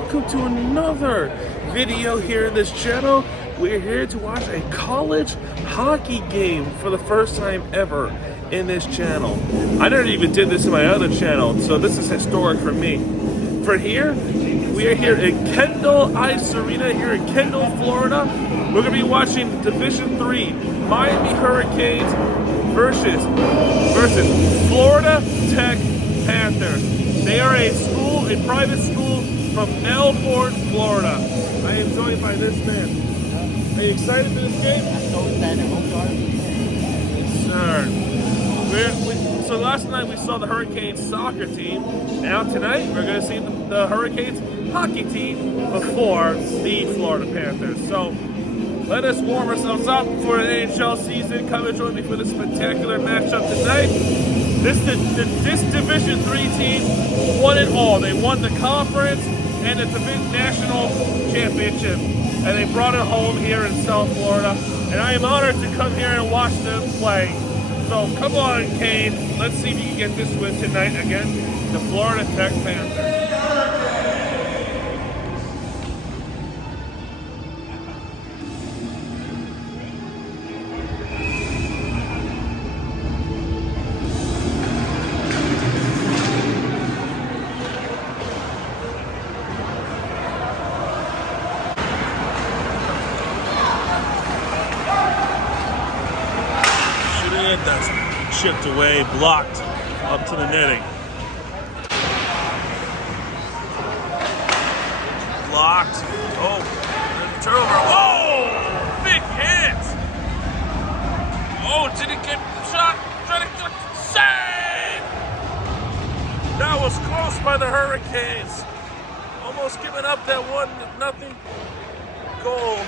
welcome to another video here in this channel. We're here to watch a college hockey game for the first time ever in this channel. I never even did this in my other channel, so this is historic for me. For here, we are here at Kendall Ice Arena here in Kendall, Florida. We're going to be watching Division III Miami Hurricanes versus Florida Tech Panthers. They are a private school from Melbourne, Florida. I am joined by this man. Are you excited for this game? I'm so excited. Yes, sir. So last night we saw the Hurricanes soccer team. Now tonight we're going to see the Hurricanes hockey team before the Florida Panthers. So let us warm ourselves up for the NHL season. Come and join me for this spectacular matchup tonight. This Division III team won it all. They won the conference and the national championship, and they brought it home here in South Florida. And I am honored to come here and watch them play. So come on, Kane. Let's see if you can get this win tonight against the Florida Tech Panthers. That's chipped away, blocked up to the netting. Blocked. Oh, turnover. Oh, big hit. Oh, did it get shot? Trying to get save. That was close by the Hurricanes. Almost giving up that 1-0 goal.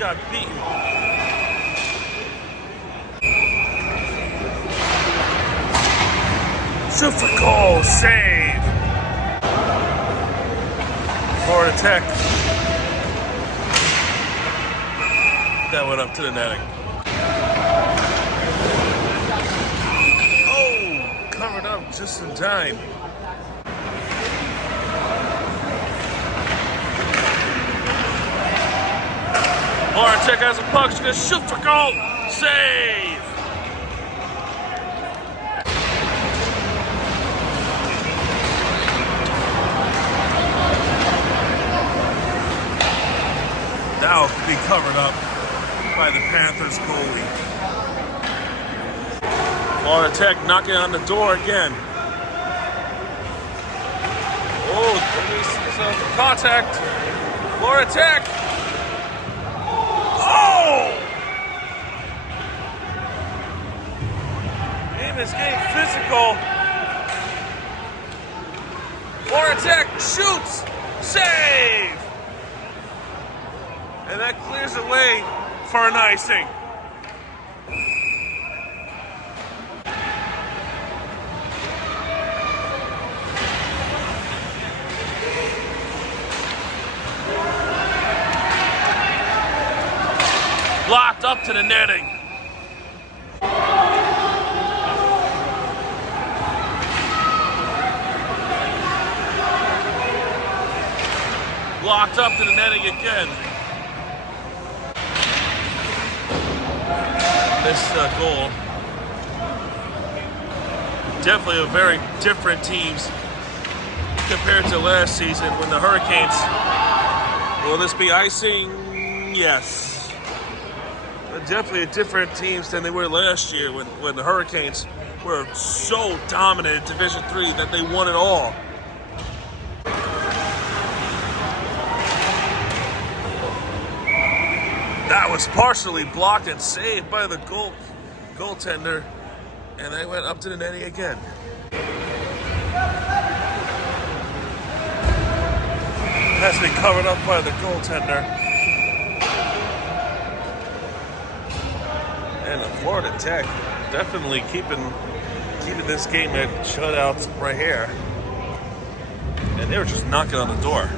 Got beaten. Shoot for goal, save. Florida Tech. That went up to the netting. Oh, covered up just in time. Florida Tech has a puck. She's gonna shoot for goal, save. Now be covered up by the Panthers goalie. Florida Tech knocking on the door again. Oh, some contact. Florida Tech. Oh! Game is getting physical. Florida Tech shoots, save. And that clears the way for an icing. Blocked up to the netting. Blocked up to the netting again. This goal. Definitely a very different teams compared to last season when the Hurricanes. Will this be icing? Yes. Definitely a different teams than they were last year when the Hurricanes were so dominant in Division III that they won it all. That was partially blocked and saved by the goaltender, and they went up to the netting again. Has been covered up by the goaltender. And the Florida Tech definitely keeping this game at shutouts right here. And they were just knocking on the door.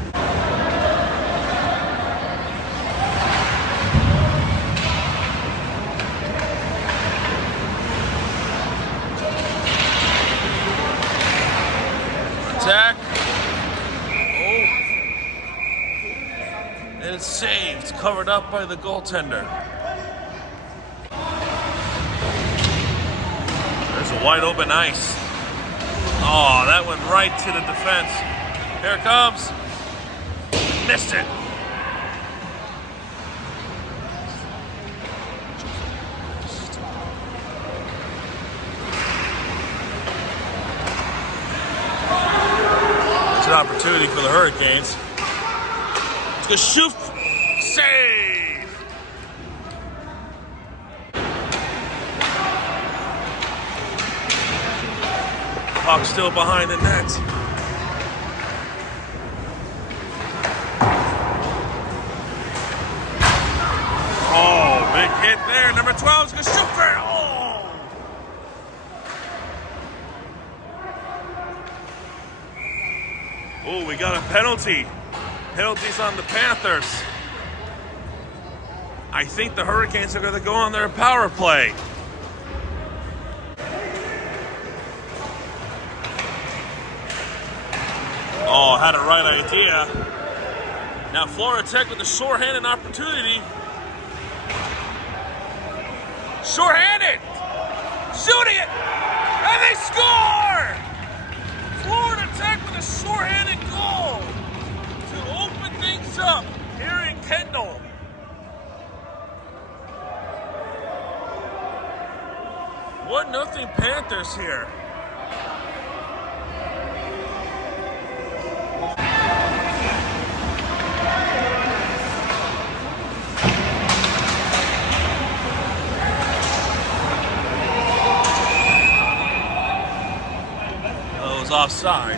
Attack. And it's saved, covered up by the goaltender. There's a wide open ice. Oh, that went right to the defense. Here it comes. Missed it. It's an opportunity for the Hurricanes. It's gonna shoot. Save. Puck still behind the net. Oh, big hit there. Number 12 is going to shoot for it. Oh! Oh, we got a penalty. Penalties on the Panthers. I think the Hurricanes are going to go on their power play. Oh, had a right idea. Now Florida Tech with a shorthanded opportunity. Shorthanded! Shooting it! And they score! Florida Tech with a shorthanded goal to open things up here in Kendall. What nothing Panthers here. Offside.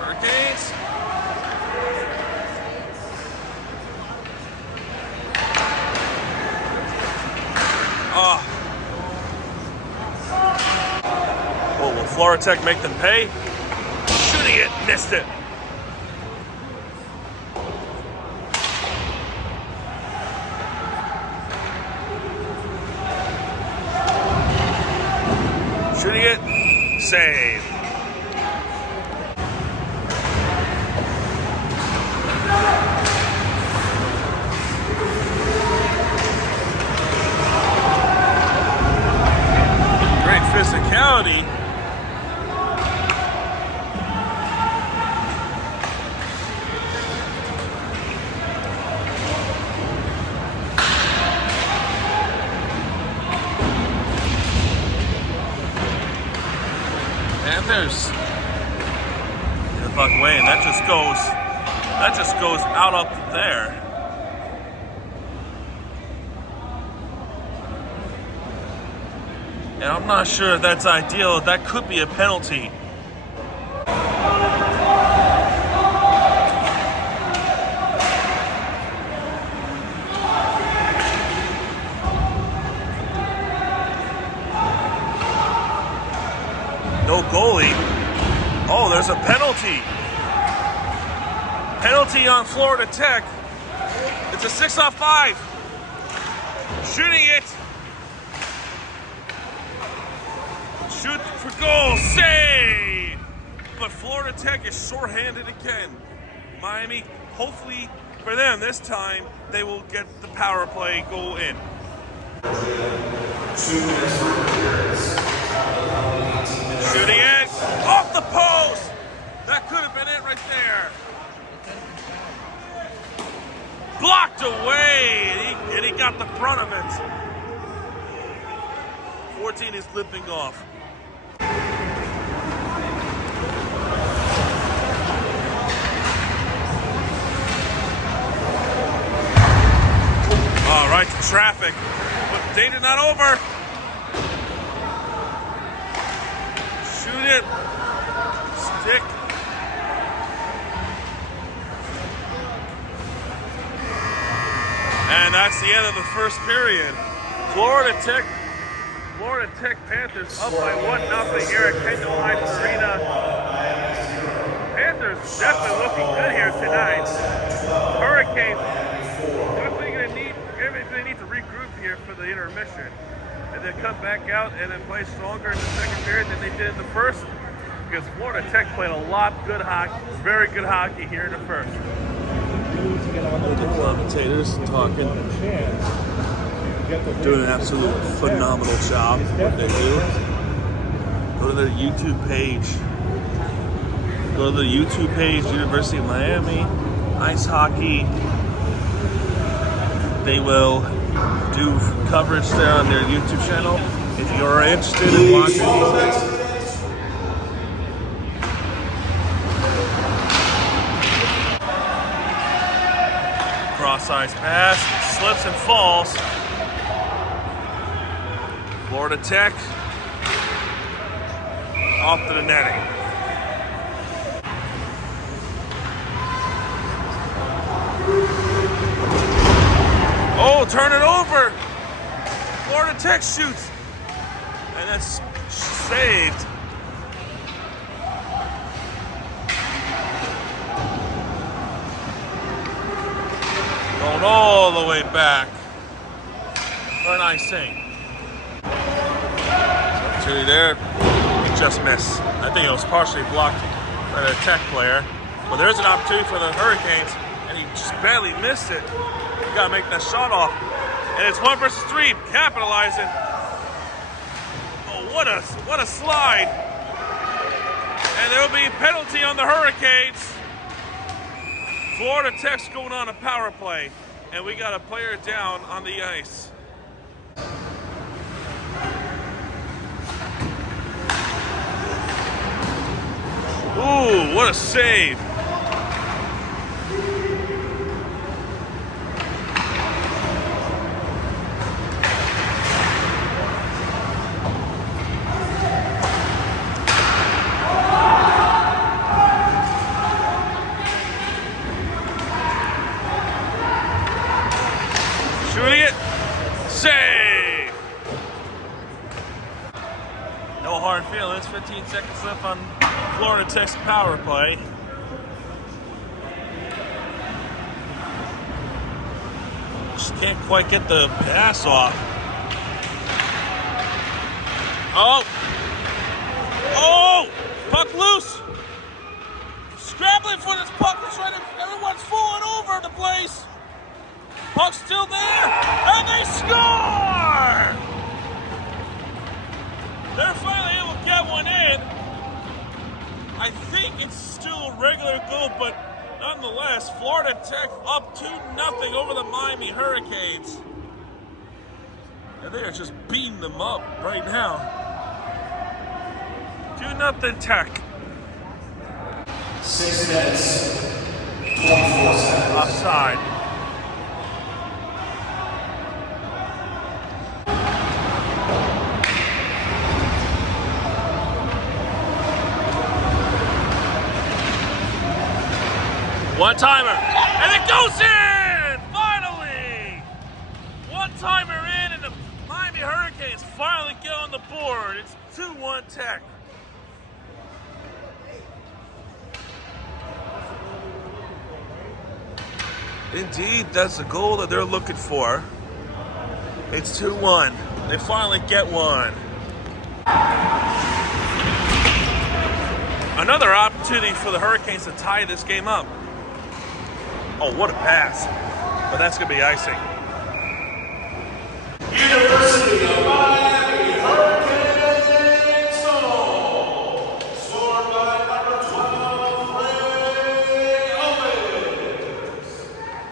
Hurricanes. Oh. Oh, will Florida Tech make them pay? Shooting it, missed it. Shooting it, save. Great physicality. Panthers. The puck away, and that just goes out up there. And I'm not sure if that's ideal. That could be a penalty. No goalie. Oh, there's a penalty. Penalty on Florida Tech. It's a 6-on-5. Shooting it. Shoot for goal. Save. But Florida Tech is shorthanded again. Miami, hopefully for them this time, they will get the power play goal in. 2 minutes for appearance. Shooting it off the post. That could have been it right there. Blocked away, and he got the front of it. 14 is limping off. All right, to traffic, but danger not over. Shoot it. Stick. And that's the end of the first period. Florida Tech Panthers up by 1-0 here at Kendall Heights Arena. Panthers definitely looking good here tonight. Hurricanes definitely going to need to regroup here for the intermission, and then come back out and then play stronger in the second period than they did in the first. because Florida Tech played a lot of good hockey, very good hockey here in the first. The commentators talking, doing an absolute phenomenal job what they do. Go to their YouTube page. Go to the YouTube page, University of Miami, Ice Hockey. They will do coverage there on their YouTube channel. If you're interested in watching these. Cross-ice pass, slips and falls. Florida Tech off to the netting. Oh, turn it over. Florida Tech shoots. And that's saved. Going all the way back. Very nice save. Opportunity there. Just missed. I think it was partially blocked by the Tech player. But there's an opportunity for the Hurricanes, and he just barely missed it. You gotta make that shot off. And it's 1 versus 3, capitalizing. Oh, what a slide. And there will be a penalty on the Hurricanes. Florida Tech's going on a power play, and we got a player down on the ice. Ooh, what a save. Shooting it. Save. No hard feelings. 15 seconds left on Florida Tech's power play. Just can't quite get the pass off. Oh! Oh! Puck loose! Scrambling for this puck. Everyone's falling over the place. Puck's still there, and they score! They're finally able to get one in. I think it's still a regular goal, but nonetheless, Florida Tech up 2-0 over the Miami Hurricanes. And they are just beating them up right now. 2-0 Tech. 6 minutes, 24 seconds. Offside. One-timer, and it goes in! Finally! One-timer in, and the Miami Hurricanes finally get on the board. It's 2-1 Tech. Indeed, that's the goal that they're looking for. It's 2-1. They finally get one. Another opportunity for the Hurricanes to tie this game up. Oh, what a pass. But that's going to be icing. University of Miami Hurricanes goal. Scored by number 12, Ray Owens.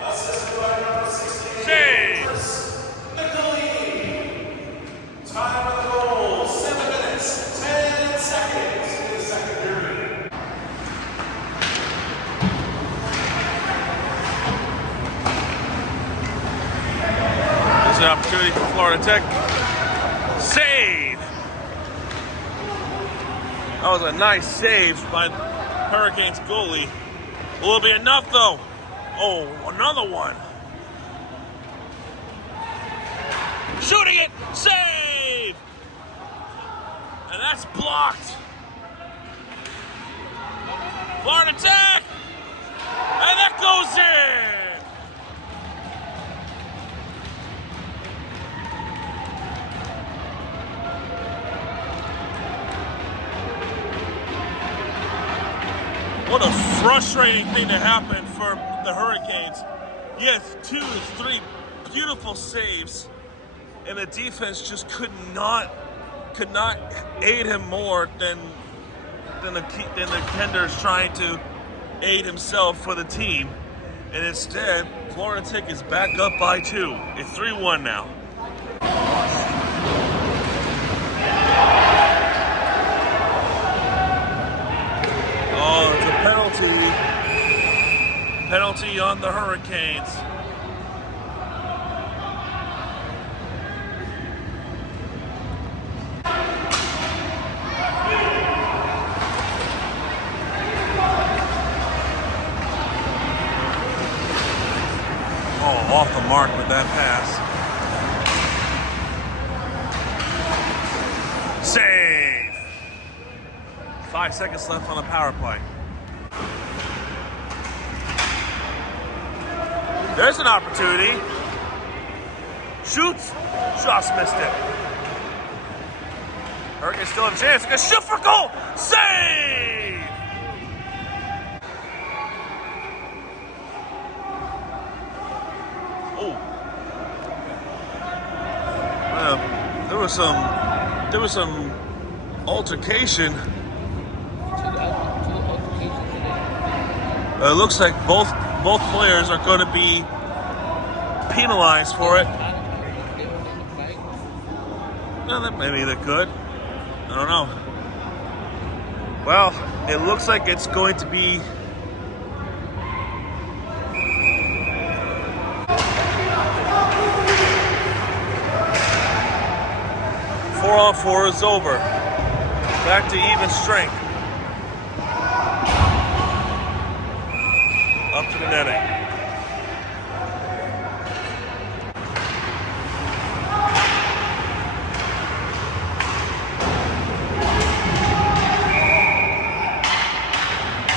Assisted by number 16, Save. Nicolini. Time of the goal, 7 minutes, 10 seconds in the second period. There's an opportunity for Florida Tech. Save! That was a nice save by Hurricanes goalie. Will it be enough though? Oh, another one. Shooting it! Save! And that's blocked. Florida Tech! And that goes in! What a frustrating thing to happen for the Hurricanes. Yes, 2 to 3 beautiful saves, and the defense just could not aid him more than the Kenders trying to aid himself for the team. And instead, Florida Tech is back up by 2. It's 3-1 now. Oh, it's a penalty. Penalty on the Hurricanes. Oh, off the mark with that pass. Save! 5 seconds left on the power play. There's an opportunity. Shoots. Just missed it. Hurricanes still have a chance. Gonna shoot for goal. Save! Oh. There was some altercation. It looks like both players are going to be penalized for it. Well, maybe they could. I don't know. Well, it looks like it's going to be 4-on-4 is over. Back to even strength. Up to the netting.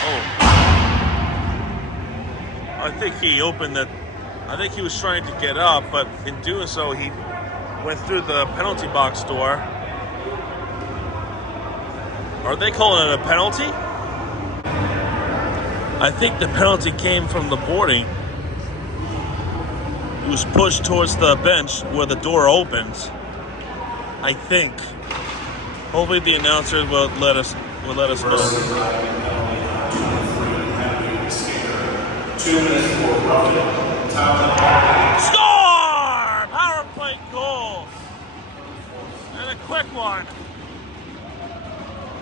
Oh. I think he opened that. I think he was trying to get up, but in doing so, he went through the penalty box door. Are they calling it a penalty? I think the penalty came from the boarding. He was pushed towards the bench where the door opens. I think. Hopefully the announcer will let us know. 2 minutes for Ruffin. Score! Power play goal. And a quick one.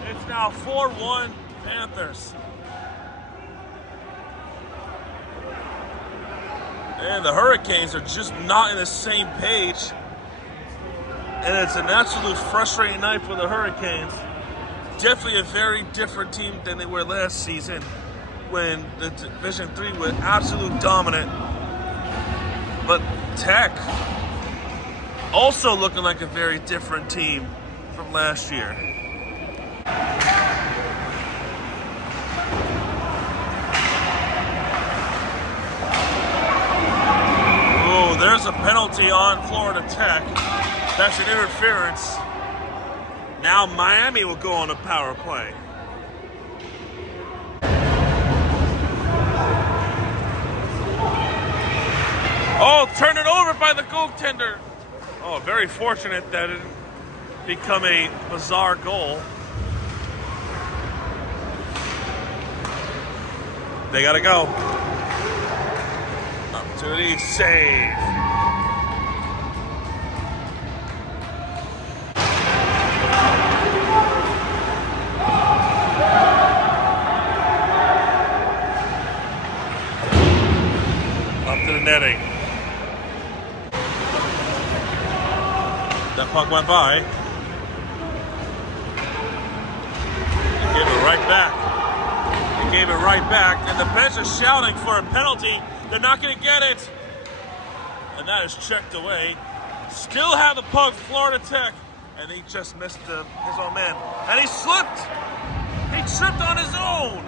It's now 4-1 Panthers. And the Hurricanes are just not in the same page. And it's an absolute frustrating night for the Hurricanes. Definitely a very different team than they were last season when the Division III was absolute dominant. But Tech also looking like a very different team from last year. Oh, there's a penalty on Florida Tech. That's an interference. Now Miami will go on a power play. Oh, turn it over by the goaltender. Oh, very fortunate that it become a bizarre goal. They gotta go. Opportunity, save. Up to the netting. That puck went by. He gave it right back. He gave it right back, and the bench is shouting for a penalty. They're not going to get it. And that is checked away. Still have the puck, Florida Tech, and he just missed his own man. And he slipped. He tripped on his own.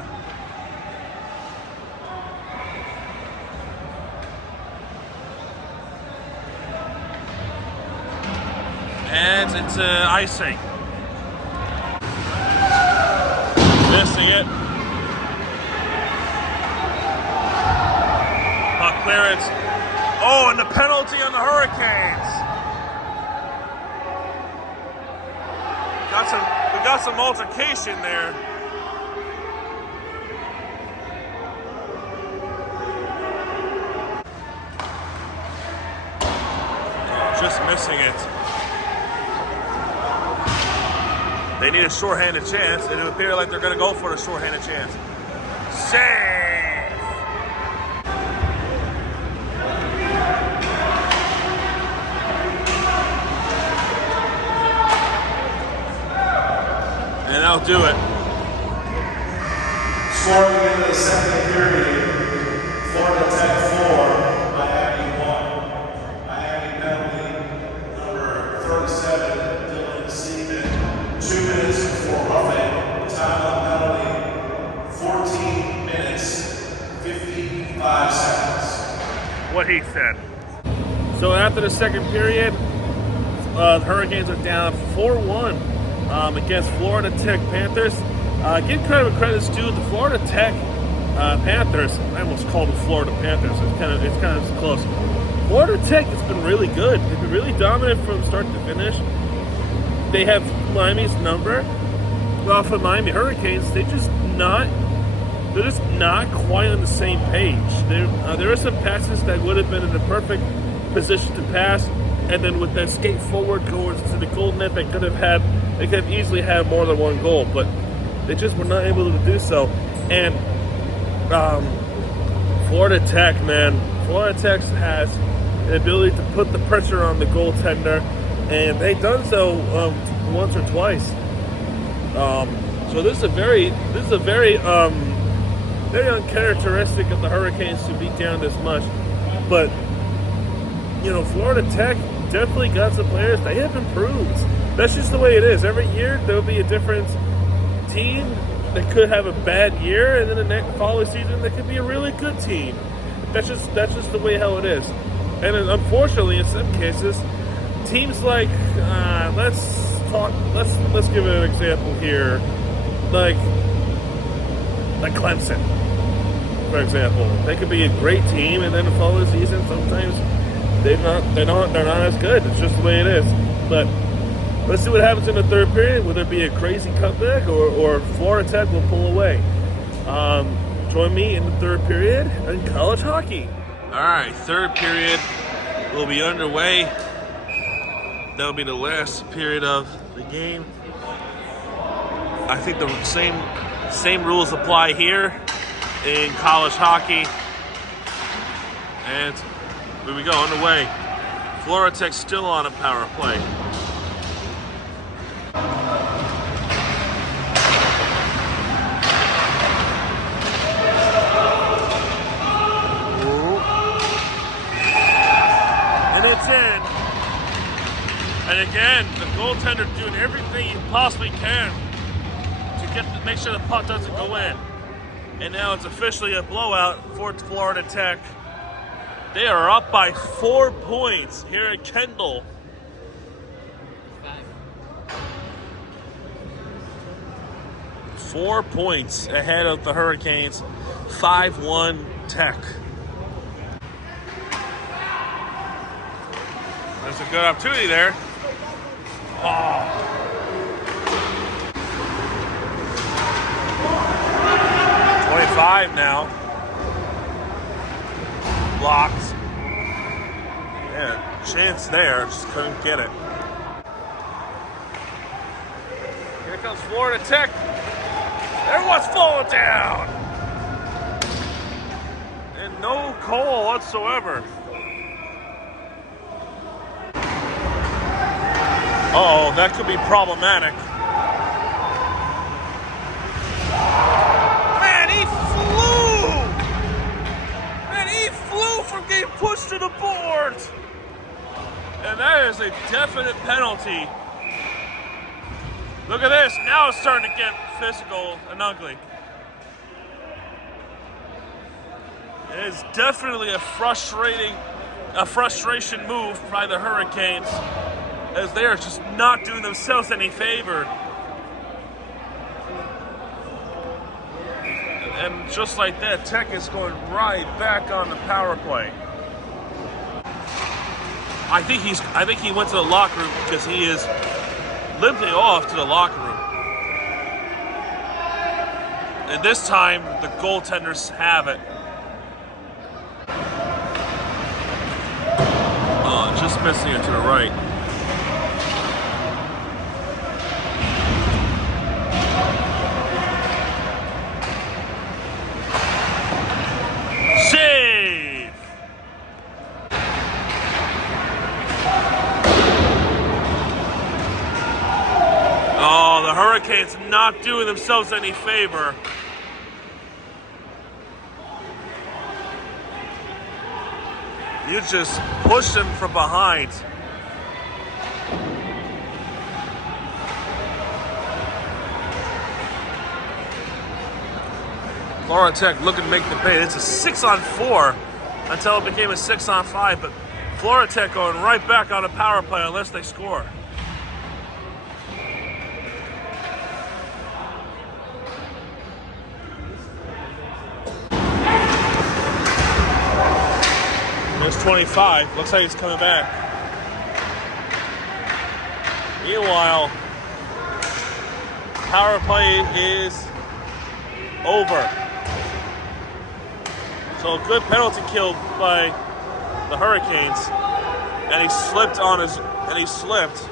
And it's icing. Missing it. clearance. Oh, and the penalty on the Hurricanes. We got some altercation there. Just missing it. They need a shorthanded chance, and it would appear like they're going to go for a shorthanded chance. Save! And that'll do it. Scoring in the second period, Florida Tech 4, Miami 1. Miami penalty, number 37, Dylan Seaman. 2 minutes before roughing. Timeout penalty, 14 minutes, 55 seconds. What he said. So after the second period, the Hurricanes are down 4-1 against Florida Tech Panthers. Give credit where credit's due. The Florida Tech Panthers, I almost called them Florida Panthers. It's kind of close. Florida Tech has been really good. They've been really dominant from start to finish. They have Miami's number. Well, for Miami Hurricanes, they're just not quite on the same page. There are some passes that would have been in the perfect position to pass, and then with that skate forward towards to the goal net, they could have easily had more than one goal, but they just were not able to do so. And Florida Tech has the ability to put the pressure on the goaltender, and they've done so once or twice. So this is very uncharacteristic of the Hurricanes to beat down this much. But Florida Tech definitely got some players. They have improved. That's just the way it is. Every year there'll be a different team that could have a bad year, and then the next following season there could be a really good team. That's just the way how it is. And then, unfortunately, in some cases, teams like let's give it an example here, like Clemson, for example. They could be a great team, and then the following season sometimes they're not as good. It's just the way it is. But let's see what happens in the third period. Will there be a crazy comeback, or Florida Tech will pull away? Join me in the third period in college hockey. All right, third period will be underway. That'll be the last period of the game. I think the same rules apply here in college hockey. And here we go, underway. Florida Tech still on a power play. In. And again, the goaltender doing everything he possibly can to make sure the puck doesn't go in. And now it's officially a blowout for Florida Tech. They are up by 4 points here at Kendall. Four points ahead of the Hurricanes. 5-1 Tech. There's a good opportunity there. Oh. 25 now. Blocked. Yeah, chance there, just couldn't get it. Here comes Florida Tech. Everyone's falling down. And no call whatsoever. Uh-oh, that could be problematic. Man, he flew from getting pushed to the board. And that is a definite penalty. Look at this, now it's starting to get physical and ugly. It is definitely a frustration move by the Hurricanes, as they are just not doing themselves any favor. And just like that, Tech is going right back on the power play. I think he went to the locker room because he is limping off to the locker room. And this time, the goaltenders have it. Oh, just missing it to the right. Save! Oh, the Hurricanes not doing themselves any favor. You just pushed him from behind. Florida Tech looking to make the pay. It's a 6-on-4 until it became a 6-on-5, but Florida Tech going right back on a power play unless they score. There's 25. Looks like he's coming back. Meanwhile, power play is over. So a good penalty kill by the Hurricanes, and he slipped.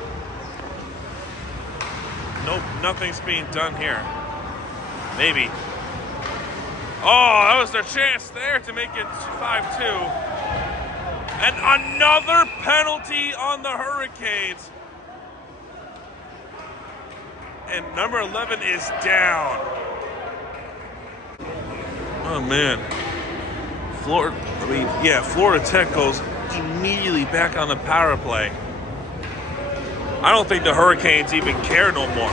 Nope, nothing's being done here. Maybe. Oh, that was their chance there to make it 5-2. And another penalty on the Hurricanes. And number 11 is down. Oh man. Florida Tech goes immediately back on the power play. I don't think the Hurricanes even care no more.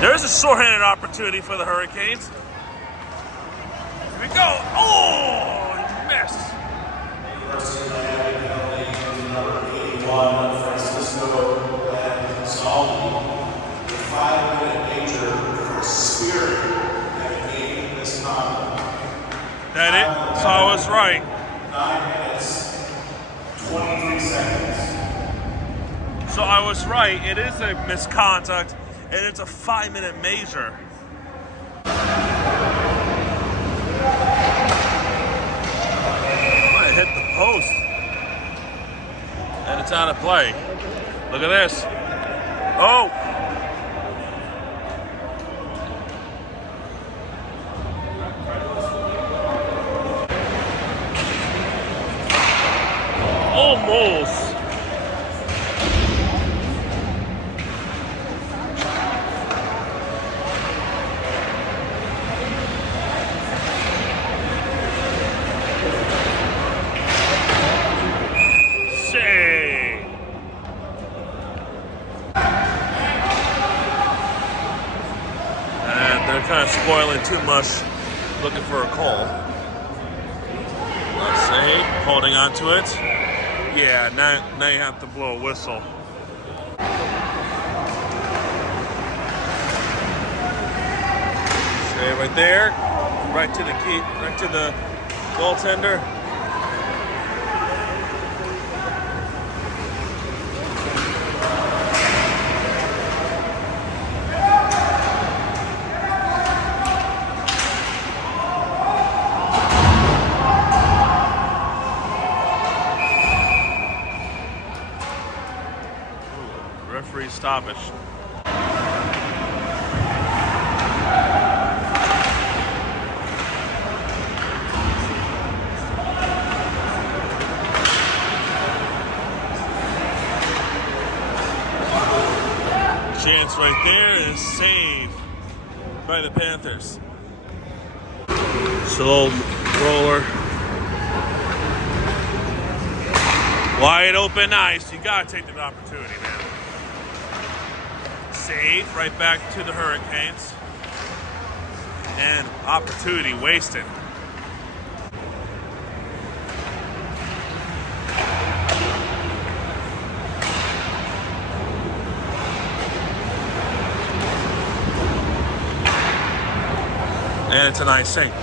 There's a shorthanded opportunity for the Hurricanes. Here we go. Oh, he missed. Francisco and Solomon, the 5-minute major for Spirit at game this time. That it? So I was right. 9 minutes, 23 seconds. So I was right. It is a misconduct, and it's a 5-minute major. It hit the post. And it's out of play. Look at this. Oh! Almost. Kind of spoiling too much, looking for a call. Let's see, holding on to it. Yeah, now you have to blow a whistle. Stay right there, right to the key, right to the goaltender. Referee stoppage. Chance right there is saved by the Panthers. Slow roller. Wide open ice. You gotta take the opportunity, man. Save right back to the Hurricanes. And opportunity wasted. And it's a nice sink.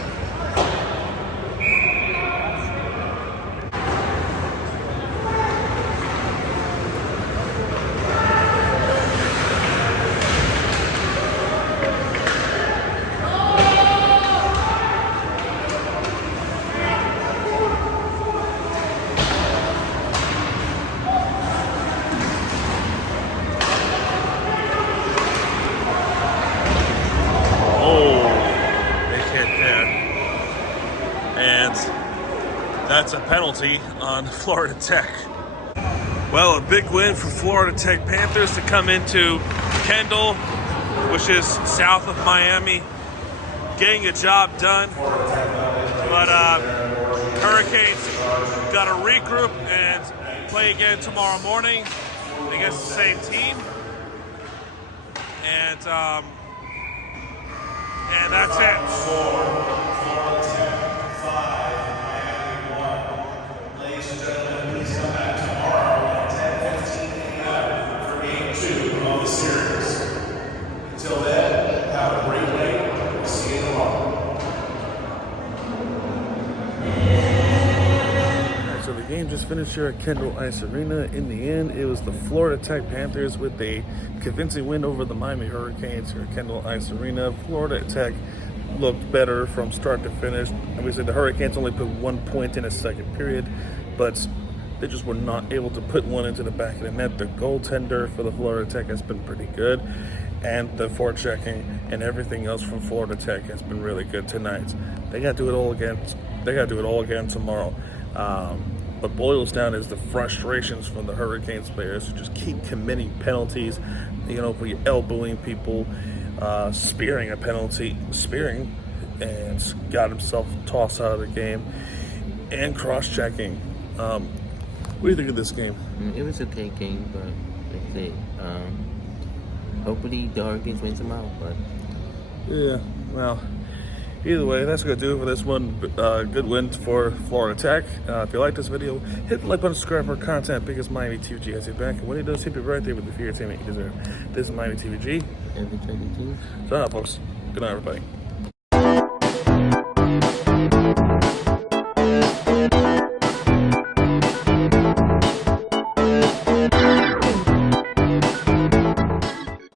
That's a penalty on Florida Tech. Well, a big win for Florida Tech Panthers to come into Kendall, which is south of Miami, getting a job done. But Hurricanes got to regroup and play again tomorrow morning against the same team. And that's it. Ladies and gentlemen, please come back tomorrow at 10:15 a.m. for Game 2 of the series. Until then, have a great day. We'll see you tomorrow. So the game just finished here at Kendall Ice Arena. In the end, it was the Florida Tech Panthers with a convincing win over the Miami Hurricanes here at Kendall Ice Arena. Florida Tech looked better from start to finish. Obviously, the Hurricanes only put 1 point in a second period, but they just were not able to put one into the back of the net. The goaltender for the Florida Tech has been pretty good, and the forechecking and everything else from Florida Tech has been really good tonight. They got to do it all again. They got to do it all again tomorrow. What boils down is the frustrations from the Hurricanes players who just keep committing penalties. You know, elbowing people, spearing a penalty, and got himself tossed out of the game, and cross-checking. What do you think of this game? It was a okay game, but like I said, hopefully the Hurricanes win tomorrow. But Yeah, well, either way, that's going to do it for this one. Good win for Florida Tech. If you like this video, hit the like button, subscribe for content, because Miami TVG has your back. And when he does, he'll be right there with the entertainment you deserve. This is Miami TVG. every 20 teams. So, folks, good night, everybody.